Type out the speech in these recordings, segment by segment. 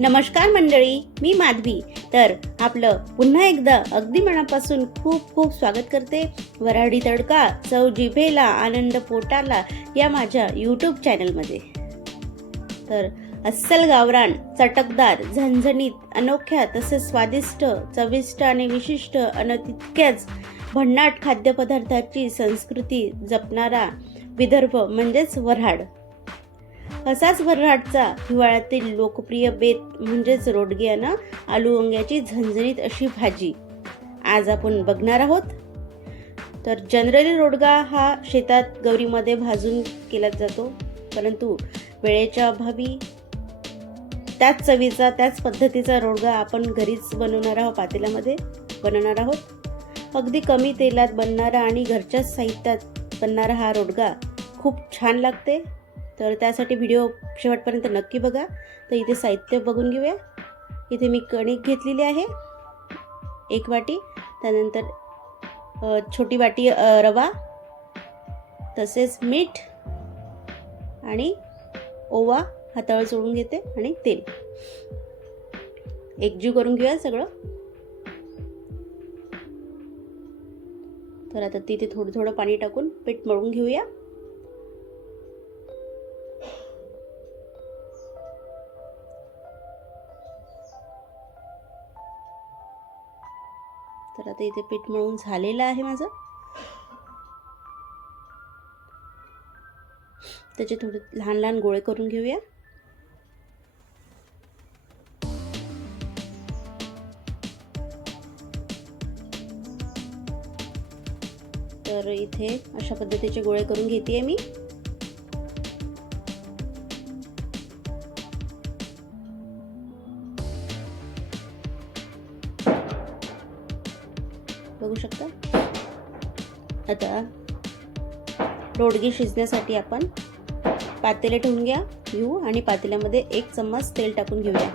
नमस्कार मंडळी, मी माधवी. तर आपलं पुन्हा एकदा अगदी मनापासून खूप खूप स्वागत करते वऱ्हाडी तडका, चव जिभेला, आनंद पोटाला या माझ्या यूट्यूब चॅनलमध्ये. तर अस्सल गावरान, चटकदार, झणझणीत, अनोख्या तसेच स्वादिष्ट, चविष्ट आणि विशिष्ट अन तितक्याच भन्नाट खाद्यपदार्थाची संस्कृती जपणारा विदर्भ म्हणजेच वऱ्हाड. असाच वऱ्हाडचा हिवाळ्यातील लोकप्रिय बेत म्हणजेच रोडगे अन आलू वांग्याची झणझणीत अशी भाजी आज आपण बघणार आहोत. तर जनरली रोडगा हा शेतात गौरीमध्ये भाजून केला जातो, परंतु वेळेच्या अभावी त्याच चवीचा त्याच पद्धतीचा रोडगा आपण घरीच बनवणार आहोत, पातेल्यामध्ये बनवणार आहोत. अगदी कमी तेलात बनणारा आणि घरच्याच साहित्यात बनणारा हा रोडगा खूप छान लागते. तर त्यासाठी व्हिडिओ शेवटपर्यंत नक्की बघा. तर इथे साहित्य बघून घेऊया. इथे मी कणिक घेतलेली आहे 1 वाटी, त्यानंतर छोटी वाटी रवा, तसेच मीठ आणि ओवा हातावर चोळून घेते आणि तेल एकजीव करून घेऊया सगळं. तर आता तिथे थोडं थोडं पाणी टाकून पीठ मळून घेऊया. तर आता इथे पीठ मळून झालेलं आहे माझं. त्याचे थोडे लहान लहान गोळे करून घेऊया. तर इथे अशा पद्धतीचे गोळे करून घेते मी. बघू शकता. आता रोडगे शिजण्यासाठी आपण पातेले ठेवून घेऊ आणि पातेल्यामध्ये 1 चम्मच तेल टाकून घेऊया.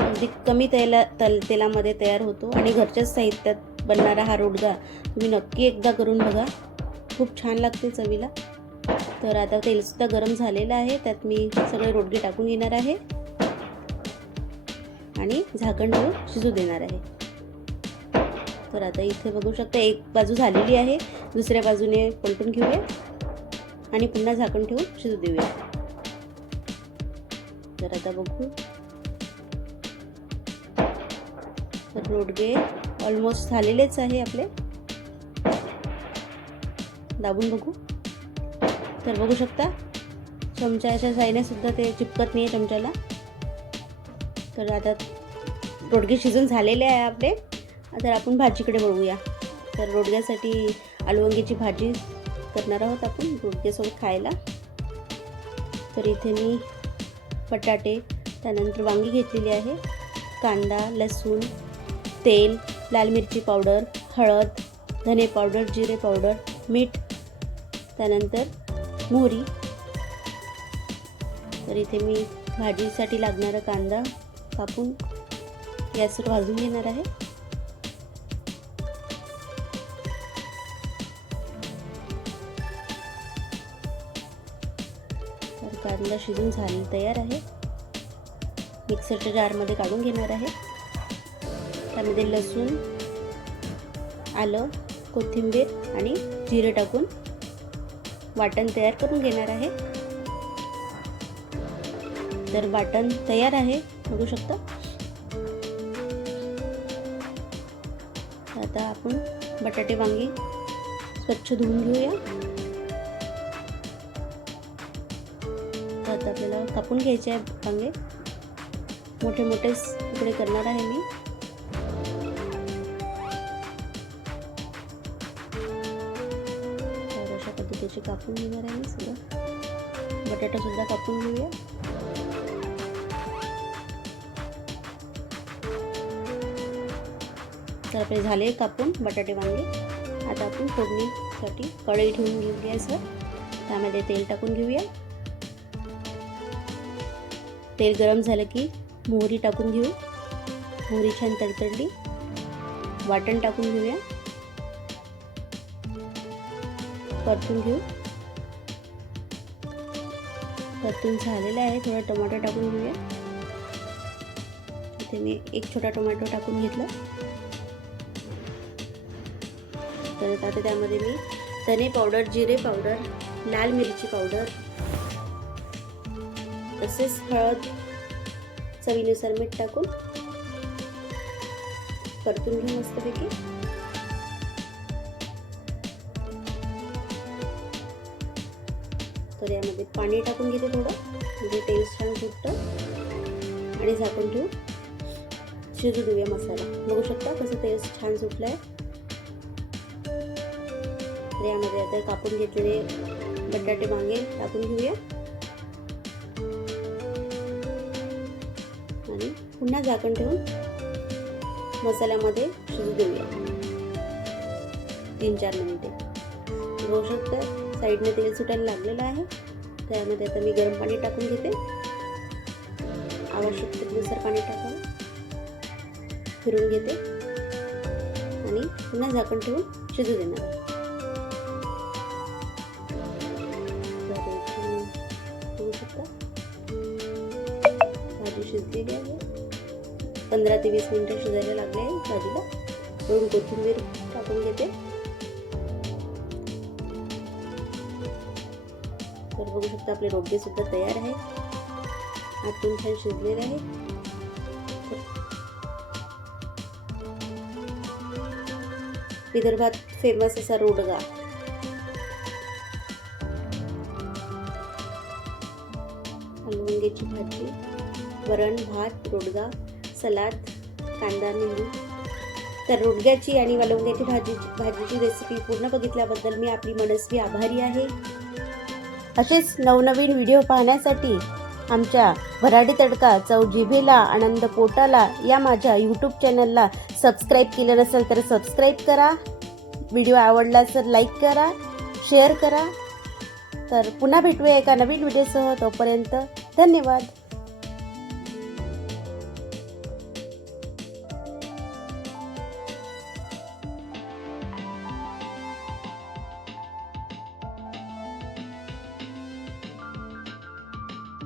अगदी कमी तेलामध्ये तयार होतो आणि घरच्याच साहित्यात बनणारा हा रोडगा तुम्ही नक्की एकदा करून बघा, खूप छान लागते चवीला. तर आता तेलसुद्धा गरम झालेलं आहे, त्यात मी सगळे रोडगे टाकून घेणार आहे आणि झाकण ठेवून शिजू देणार आहे. तर आता इथे बघू शकता एक बाजू झालेली आहे, दुसऱ्या बाजूने पलटून घेऊया आणि पुन्हा झाकण ठेवून शिजू देऊया. तर आता बघू, तर रोडगे ऑलमोस्ट झालेलेच आहे आपले. दाबून बघू. तर बघू शकता चमच्याच्या साहाय्याने सुद्धा ते चिपकत नाही चमच्याला. तर आता रोडगे शिजून झालेले आहे आपले. आता आपण भाजीकडे बघूया. तर रोडग्यासाठी आलू वांग्याची भाजी करणार आहोत आपण रोडग्यासोबत खायला. तर इथे मी बटाटे, त्यानंतर वांगी घेतलेली आहे, कांदा, लसूण, तेल, लाल मिरची पावडर, हळद, धने पावडर, जिरे पावडर, मीठ, त्यानंतर मोहरी. तर इथे मी भाजीसाठी लागणारा कांदा कापून गॅसवर भाजून घेणार आहे. तर कांदा शिजून तयार आहे. मिक्सरच्या जारमध्ये काढून घेणार आहे. त्यामध्ये लसूण, आलं, कोथिंबीर आणि जिरे टाकून वाटण तयार करून घेणार आहे. तर वाटण तयार आहे, बघू शकता. आता आपण बटाटे वांगी स्वच्छ धुवून घेऊया. आता आपल्याला कापून घ्यायचे आहे वांगे. मोठे मोठे तुकडे करणार आहे मी. तर अशा पद्धतीचे कापून घेणार आहे मी सगळं. बटाटा सुद्धा कापून घेऊया. तर आपले झाले कापून बटाटे वांगे. आता आपण फोडणीसाठी कढई ठेवून घेऊ गॅसवर. त्यामध्ये तेल टाकून घेऊया. तेल गरम झालं की मोहरी टाकून घेऊ. मोहरी छान तडतडली, वाटण टाकून घेऊया, परतून घेऊ. परतून झालेलं आहे. थोडा टोमॅटो टाकून घेऊया. इथे मी एक छोटा टोमॅटो टाकून घेतला. तर आता त्यामध्ये मी धने पावडर, जिरे पावडर, लाल मिरची पावडर, तसेच हळद, चवीनुसार मीठ टाकून परतून घेऊ मस्तपैकी. तर यामध्ये पाणी टाकून घेते थोडं, म्हणजे तेल छान सुटतं आणि झाकून ठेवू शिजू देऊया मसाला. बघू शकता कसं तेल छान सुटलंय. तर यामध्ये आता कापून घेतलेले बटाटे वांगे टाकून घेऊया आणि पुन्हा झाकण ठेवून मसाल्यामध्ये शिजू देऊया 3-4 मिनिटे. बघू शकता साईडने तेल सुटायला लागलेलं आहे. त्यामध्ये आता मी गरम पाणी टाकून घेते. आवश्यकतेनुसार पाणी टाकावं, फिरून घेते आणि पुन्हा झाकण ठेवून शिजू देणार. बघू शकता भाजी शिजलेली आहे. 15 ते 20 मिनिटं शिजायला लागले आहे भाजीला. दोन कोथिंबीर टाकून घेते. तर बघू शकता आपले रोडगे सुद्धा तयार आहे. आतून छान शिजलेले आहे. विदर्भात फेमस असा रोडगा. वांग्याची भाजी, वरण भात, रोडगा, सलाद, कांदा, लिंबू. तर रोडग्याची आणि वालंग्याची भाजीची रेसिपी पूर्ण बघितल्याबद्दल मी आपली मनस्वी आभारी आहे. असेच नवनवीन व्हिडिओ पाहण्यासाठी आमच्या वऱ्हाडी तडका चव जिभेला आनंद पोटाला या माझ्या यूट्यूब चॅनलला सबस्क्राईब केलं नसेल तर सबस्क्राईब करा. व्हिडिओ आवडला तर लाईक करा, शेअर करा. तर पुन्हा भेटूया एका नवीन व्हिडिओसह. तोपर्यंत धन्यवाद.